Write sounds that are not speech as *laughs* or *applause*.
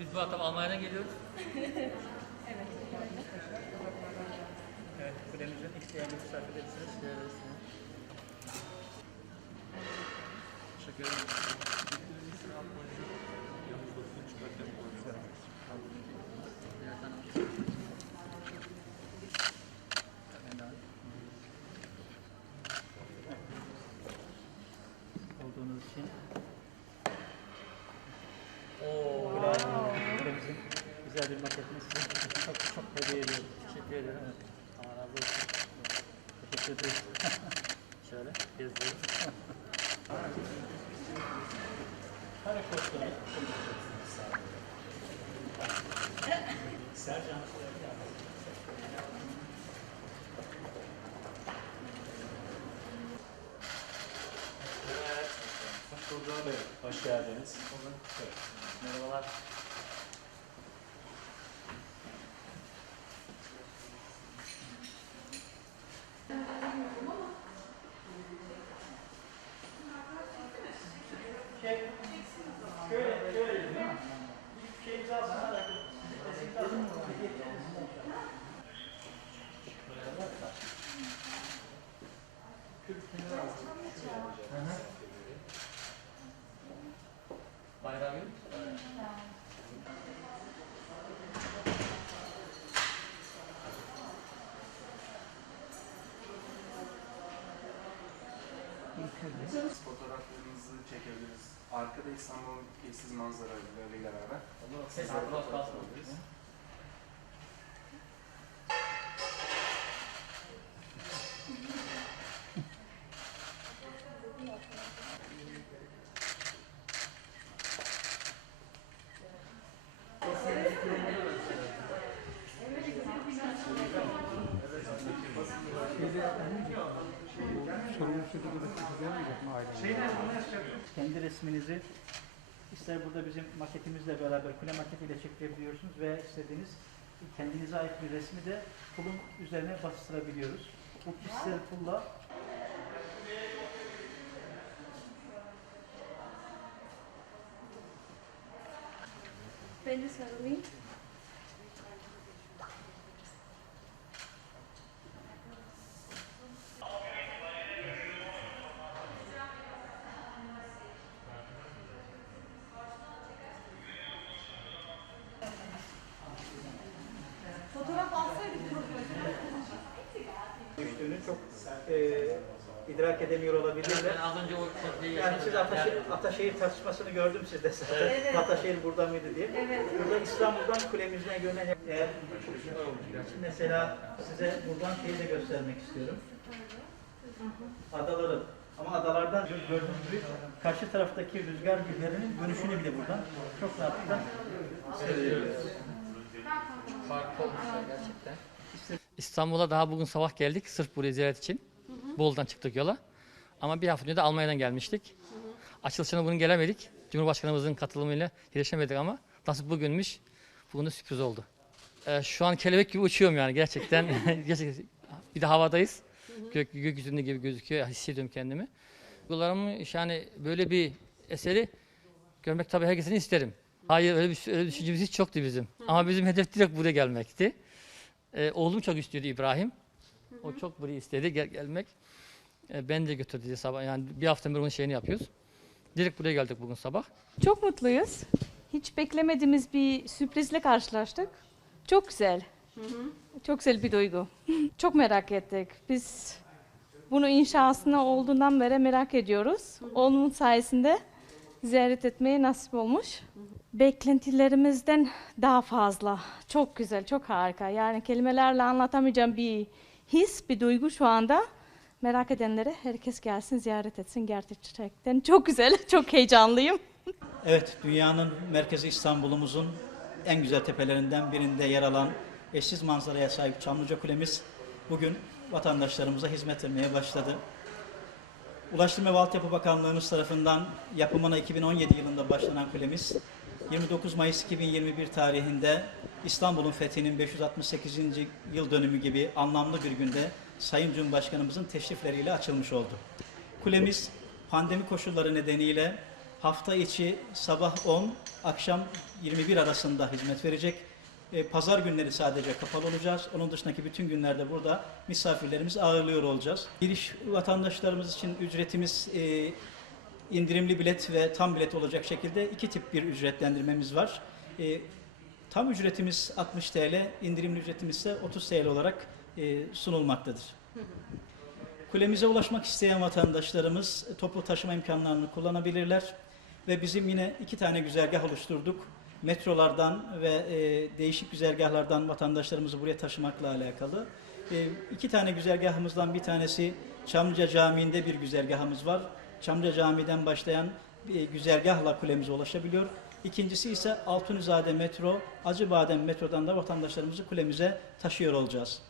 Biz bu hafta Almanya'dan geliyoruz. *laughs* Evet, kulemizin isteyen bir misafir etsiniz. Teşekkür ederim. Evet, hanım. Olduğunuz için. Oo, Kulemizin maketini size çok çok hediye ediyorum. teşekkür ederim. Allah razı olsun. Teşekkür ederiz. *laughs* Şöyle gezdiriyoruz. Kare kostümü. *laughs* Sercan. Hoş Fotoğraflarınızı çekebiliriz. Arkada İstanbul eşsiz manzaralarıyla beraber. Ses atmak lazım. Kendi resminizi ister burada bizim maketimizle beraber kule maketiyle çekebiliyorsunuz veya istediğiniz kendinize ait bir resmi de pulun üzerine bastırabiliyoruz. Bu kişisel pulla Ben de sarılayım. Çok e, idrak edemiyor olabilirler. Ben az önce o şeyi Yani siz Ataşehir, Ataşehir tartışmasını gördüm sizde zaten. Evet. Ataşehir burada mıydı diye. Evet. Burada İstanbul'dan kulemizden görünen eğer mesela size buradan şeyi de göstermek istiyorum. Adaları. Ama adalardan gördüğünüz gibi karşı taraftaki rüzgar güllerinin dönüşünü bile buradan çok rahatlıkla seyrediyoruz. Farklı olmuşlar gerçekten. İstanbul'a daha bugün sabah geldik sırf buraya ziyaret için. Bolu'dan çıktık yola. Ama bir hafta önce de Almanya'dan gelmiştik. Açılışına bugün gelemedik. Cumhurbaşkanımızın katılımıyla yetişemedik ama nasip bugünmüş. Bugün de sürpriz oldu. Ee, şu an kelebek gibi uçuyorum yani gerçekten. *laughs* gerçekten. Bir de havadayız. Gök, gökyüzünde gibi gözüküyor. Hissediyorum kendimi. Duygularımı yani böyle bir eseri görmek tabii herkesin isterim. Hayır öyle bir, öyle bir düşüncemiz hiç yoktu bizim. Ama bizim hedef direkt buraya gelmekti. Ee, oğlum çok istiyordu İbrahim. O çok buraya istedi gel, gelmek. Ee, ben de götürdü diye sabah. Yani bir hafta bir onun şeyini yapıyoruz. Direkt buraya geldik bugün sabah. Çok mutluyuz. Hiç beklemediğimiz bir sürprizle karşılaştık. Çok güzel. Çok güzel bir duygu. *laughs* Çok merak ettik. Biz bunu inşasına olduğundan beri merak ediyoruz. Oğlumun sayesinde ziyaret etmeye nasip olmuş. Beklentilerimizden daha fazla. Çok güzel, çok harika. Yani kelimelerle anlatamayacağım bir his, bir duygu şu anda. Merak edenlere herkes gelsin, ziyaret etsin. Gerçekten çok güzel, *laughs* çok heyecanlıyım. Evet, dünyanın merkezi İstanbul'umuzun en güzel tepelerinden birinde yer alan eşsiz manzaraya sahip Çamlıca Kulemiz bugün vatandaşlarımıza hizmet vermeye başladı. Ulaştırma ve Altyapı Bakanlığımız tarafından yapımına 2017 yılında başlanan kulemiz 29 Mayıs 2021 tarihinde İstanbul'un fethinin 568. yıl dönümü gibi anlamlı bir günde Sayın Cumhurbaşkanımızın teşrifleriyle açılmış oldu. Kulemiz pandemi koşulları nedeniyle hafta içi sabah 10, akşam 21 arasında hizmet verecek. E, Pazar günleri sadece kapalı olacağız. Onun dışındaki bütün günlerde burada misafirlerimizi ağırlıyor olacağız. Giriş vatandaşlarımız için ücretimiz e, indirimli bilet ve tam bilet olacak şekilde iki tip bir ücretlendirmemiz var. E, tam ücretimiz 60 TL, indirimli ücretimiz ise 30 TL olarak sunulmaktadır. Kulemize ulaşmak isteyen vatandaşlarımız toplu taşıma imkanlarını kullanabilirler. Ve bizim yine iki tane güzergah oluşturduk. Metrolardan ve e, değişik güzergahlardan vatandaşlarımızı buraya taşımakla alakalı. E, iki tane güzergahımızdan bir tanesi Çamlıca Camii'nde bir güzergahımız var. Çamlıca Camii'den başlayan e, güzergahla kulemize ulaşabiliyor. İkincisi ise Altunizade metro, Acıbadem metrodan da vatandaşlarımızı kulemize taşıyor olacağız.